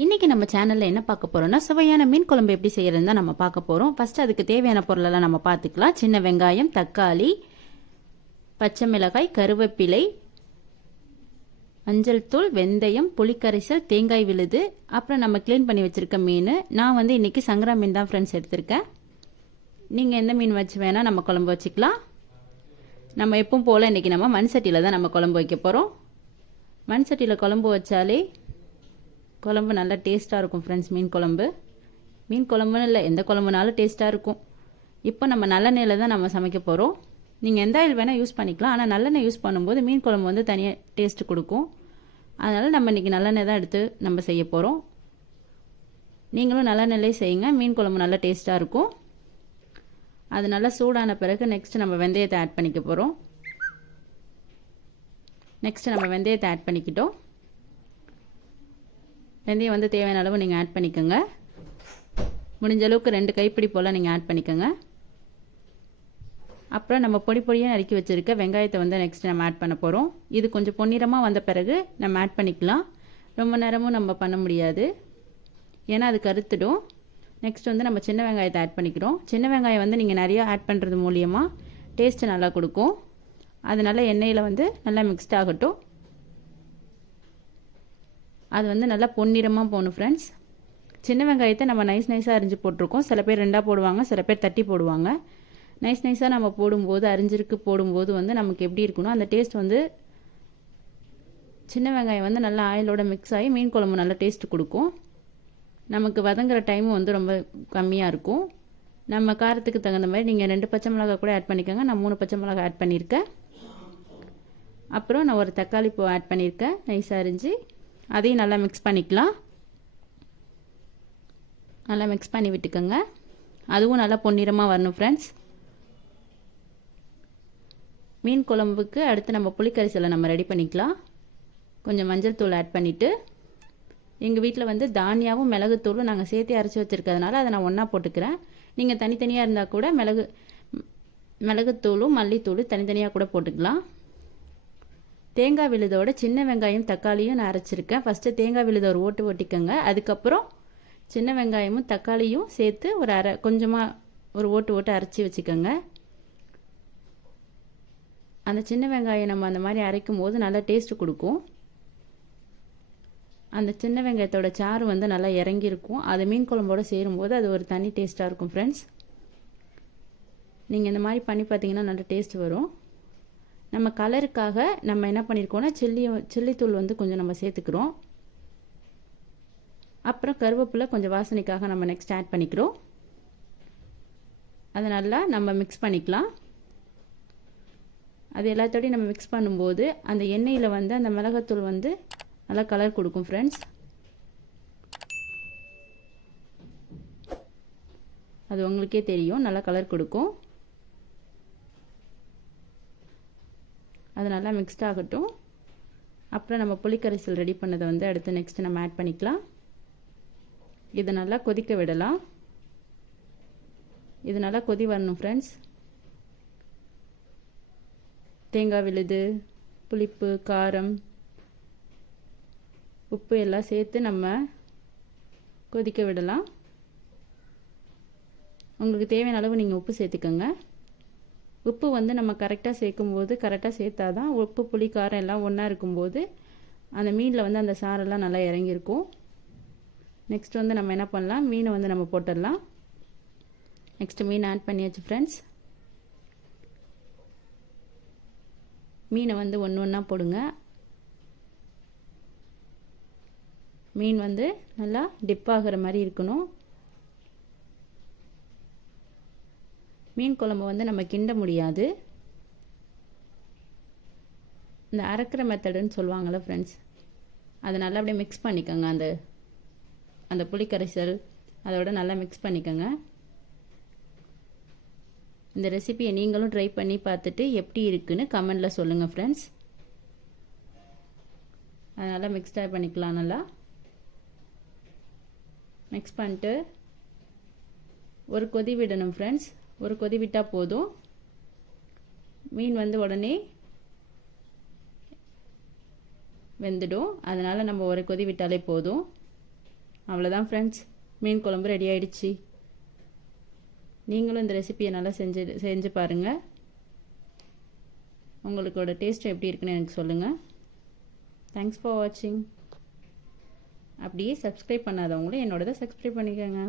இன்றைக்கி நம்ம சேனலில் என்ன பார்க்க போகிறோம்னா சுவையான மீன் குழம்பு எப்படி செய்கிறதுன்னு தான் நம்ம பார்க்க போகிறோம் ஃபஸ்ட்டு அதுக்கு தேவையான பொருளெல்லாம் நம்ம பார்த்துக்கலாம். சின்ன வெங்காயம் தக்காளி பச்சை மிளகாய் கருவேப்பிலை மஞ்சள் தூள் வெந்தயம் புளிக்கரைசல் தேங்காய் விழுது. அப்புறம் நம்ம க்ளீன் பண்ணி வச்சுருக்க மீன். நான் வந்து இன்றைக்கி சங்கரா மீன் தான் ஃப்ரெண்ட்ஸ் எடுத்திருக்கேன். நீங்கள் எந்த மீன் வச்சு வேணால் நம்ம குழம்பு வச்சுக்கலாம். நம்ம எப்பவும் போல் இன்றைக்கி நம்ம மண் சட்டியில் தான் நம்ம குழம்பு வைக்க போகிறோம் மண் சட்டியில் குழம்பு வச்சாலே குழம்பு நல்லா டேஸ்ட்டாக இருக்கும் ஃப்ரெண்ட்ஸ் மீன் குழம்பு. மீன் குழம்புன்னு இல்லை எந்த குழம்புனாலும் டேஸ்ட்டாக இருக்கும். இப்போ நம்ம நல்லெண்ணெயில் தான் நம்ம சமைக்க போகிறோம் நீங்கள் எந்த ஆயில் வேணால் யூஸ் பண்ணிக்கலாம். ஆனால் நல்லெண்ணெய் யூஸ் பண்ணும்போது மீன் குழம்பு வந்து தனியாக டேஸ்ட்டு கொடுக்கும். அதனால் நம்ம இன்றைக்கி நல்லெண்ணெய் தான் எடுத்து நம்ம செய்ய போகிறோம் நீங்களும் நல்லெண்ணெயிலே செய்யுங்க. மீன் குழம்பு நல்லா டேஸ்ட்டாக இருக்கும். அது நல்லா சூடான பிறகு நெக்ஸ்ட் நம்ம வெந்தயத்தை ஆட் பண்ணிக்க போகிறோம் நெக்ஸ்ட் நம்ம வெந்தயத்தை ஆட் பண்ணிக்கிட்டோம். வெந்தயம் வந்து தேவையான அளவு நீங்கள் ஆட் பண்ணிக்கோங்க. முடிஞ்ச அளவுக்கு ரெண்டு கைப்பிடி போல் நீங்கள் ஆட் பண்ணிக்கோங்க. அப்புறம் நம்ம பொடி பொடியாக நறுக்கி வச்சுருக்க வெங்காயத்தை வந்து நெக்ஸ்ட் நம்ம ஆட் பண்ண போகிறோம் இது கொஞ்சம் பொன்னிறமாக வந்த பிறகு நம்ம ஆட் பண்ணிக்கலாம். ரொம்ப நேரமும் நம்ம பண்ண முடியாது. ஏன்னா அது கருத்துடும். நெக்ஸ்ட் வந்து நம்ம சின்ன வெங்காயத்தை ஆட் பண்ணிக்கிறோம். சின்ன வெங்காயம் வந்து நீங்கள் நிறையா ஆட் பண்ணுறது மூலியமாக டேஸ்ட்டு நல்லா கொடுக்கும். அதனால் எண்ணெயில் வந்து நல்லா மிக்ஸ்ட் ஆகட்டும். அது வந்து நல்லா பொன்னிறமாக போகணும் ஃப்ரெண்ட்ஸ் சின்ன வெங்காயத்தை நம்ம நைஸ் நைஸாக அரிஞ்சு போட்டிருக்கோம். சில பேர் ரெண்டாக போடுவாங்க சில பேர் தட்டி போடுவாங்க. நைஸ் நைஸாக நம்ம போடும்போது அரிஞ்சிருக்கு போடும்போது வந்து நமக்கு எப்படி இருக்கணும்? அந்த டேஸ்ட் வந்து சின்ன வெங்காயம் வந்து நல்லா ஆயிலோட மிக்ஸ் ஆகி மீன் குழம்பு நல்லா டேஸ்ட் கொடுக்கும். நமக்கு வதங்குற டைமும் வந்து ரொம்ப கம்மியாக இருக்கும். நம்ம காரத்துக்கு தகுந்த மாதிரி நீங்கள் ரெண்டு பச்சை மிளகா கூட ஆட் பண்ணிக்கோங்க. நான் மூணு பச்சை மிளகா ஆட் பண்ணியிருக்கேன். அப்புறம் நான் ஒரு தக்காளி பூ ஆட் பண்ணியிருக்கேன். நைஸாக அரிஞ்சு அதையும் நல்லா மிக்ஸ் பண்ணிக்கலாம். நல்லா மிக்ஸ் பண்ணி விட்டுக்கோங்க. அதுவும் நல்லா பொன்னிறமாக வரணும் ஃப்ரெண்ட்ஸ் மீன் குழம்புக்கு அடுத்து நம்ம புளிக்கரிசலை நம்ம ரெடி பண்ணிக்கலாம். கொஞ்சம் மஞ்சள் தூள் ஆட் பண்ணிவிட்டு எங்கள் வீட்டில் வந்து தானியாவும் மிளகுத்தூளும் நாங்கள் சேர்த்து அரைச்சி வச்சுருக்கிறதுனால அதை நான் ஒன்றா போட்டுக்கிறேன். நீங்கள் தனித்தனியாக இருந்தால் கூட மிளகு மிளகுத்தூளும் மல்லித்தூளும் தனித்தனியாக கூட போட்டுக்கலாம். தேங்காய் விழுதோட சின்ன வெங்காயம் தக்காளியும் நான் அரைச்சிருக்கேன். ஃபஸ்ட்டு தேங்காய் விழுத ஒரு ஓட்டு ஓட்டிக்கோங்க. அதுக்கப்புறம் சின்ன வெங்காயமும் தக்காளியும் சேர்த்து ஒரு அரை கொஞ்சமாக ஒரு ஓட்டு ஓட்டு அரைச்சி வச்சுக்கோங்க. அந்த சின்ன வெங்காயம் நம்ம அந்த மாதிரி அரைக்கும் போது நல்லா டேஸ்ட்டு கொடுக்கும். அந்த சின்ன வெங்காயத்தோட சாறு வந்து நல்லா இறங்கியிருக்கும். அது மீன் குழம்போடு சேரும்போது அது ஒரு தனி டேஸ்ட்டாக இருக்கும் ஃப்ரெண்ட்ஸ் நீங்கள் இந்த மாதிரி பண்ணி பார்த்தீங்கன்னா நல்ல டேஸ்ட் வரும். நம்ம கலருக்காக நம்ம என்ன பண்ணியிருக்கோன்னா சில்லி சில்லித்தூள் வந்து கொஞ்சம் நம்ம சேர்த்துக்கிறோம். அப்புறம் கருவேப்பிலை கொஞ்சம் வாசனைக்காக நம்ம நெக்ஸ்ட் ஆட் பண்ணிக்கிறோம். அதை நல்லா நம்ம மிக்ஸ் பண்ணிக்கலாம். அது எல்லாத்தோடையும் நம்ம மிக்ஸ் பண்ணும்போது அந்த எண்ணெயில் வந்து அந்த மிளகாத்தூள் வந்து நல்லா கலர் கொடுக்கும் ஃப்ரெண்ட்ஸ் அது உங்களுக்கே தெரியும் நல்லா கலர் கொடுக்கும். அது நல்லா மிக்ஸ்ட் ஆகட்டும். அப்புறம் நம்ம புளிக்கரைசல் ரெடி பண்ணதை வந்து அடுத்து நெக்ஸ்ட் நம்ம ஆட் பண்ணிக்கலாம். இதை நல்லா கொதிக்க விடலாம். இது நல்லா கொதி வரணும் ஃப்ரெண்ட்ஸ் தேங்காய் விழுது புளிப்பு காரம் உப்பு எல்லாம் சேர்த்து நம்ம கொதிக்க விடலாம். உங்களுக்கு தேவையான அளவு நீங்கள் உப்பு சேர்த்துக்கோங்க. உப்பு வந்து நம்ம கரெக்டாக சேர்க்கும்போது கரெக்டாக சேர்த்தா தான் உப்பு புளி காரம் எல்லாம் ஒன்றா இருக்கும்போது அந்த மீனில் வந்து அந்த சாரெல்லாம் நல்லா இறங்கியிருக்கும். நெக்ஸ்ட் வந்து நம்ம என்ன பண்ணலாம்? மீனை வந்து நம்ம போட்டுடலாம். நெக்ஸ்ட்டு மீன் ஆட் பண்ணியாச்சு ஃப்ரெண்ட்ஸ் மீனை வந்து ஒன்று ஒன்றா போடுங்க. மீன் வந்து நல்லா டிப் ஆகிற மாதிரி இருக்கணும். மீன் குழம்பு வந்து நம்ம கிண்ட முடியாது. இந்த அரைக்கிற மெத்தடுன்னு சொல்லுவாங்கள்ல ஃப்ரெண்ட்ஸ் அதை நல்லா அப்படியே மிக்ஸ் பண்ணிக்கோங்க. அந்த அந்த புளிக்கரைசல் அதோட நல்லா மிக்ஸ் பண்ணிக்கோங்க. இந்த ரெசிபியை நீங்களும் ட்ரை பண்ணி பார்த்துட்டு எப்படி இருக்குன்னு கமெண்டில் சொல்லுங்கள் ஃப்ரெண்ட்ஸ் அதனால் மிக்ஸ்டாக பண்ணிக்கலாம் நல்லா. மிக்ஸ் பண்ணிட்டு ஒரு கொதி விடணும் ஃப்ரெண்ட்ஸ் ஒரு கொதி விட்டால் போதும். மீன் வந்து உடனே வெந்துடும். அதனால் நம்ம ஒரு கொதி விட்டாலே போதும். அவ்வளோதான் ஃப்ரெண்ட்ஸ் மீன் குழம்பு ரெடி ஆயிடுச்சு. நீங்களும் இந்த ரெசிபியை நல்லா செஞ்சு செஞ்சு பாருங்கள் உங்களுக்கோட டேஸ்ட் எப்படி இருக்குன்னு எனக்கு சொல்லுங்கள் தேங்க்ஸ் ஃபார் வாட்சிங் அப்படியே சப்ஸ்கிரைப் பண்ணாதவங்களும் என்னோடதை சப்ஸ்கிரைப் பண்ணிக்கோங்க.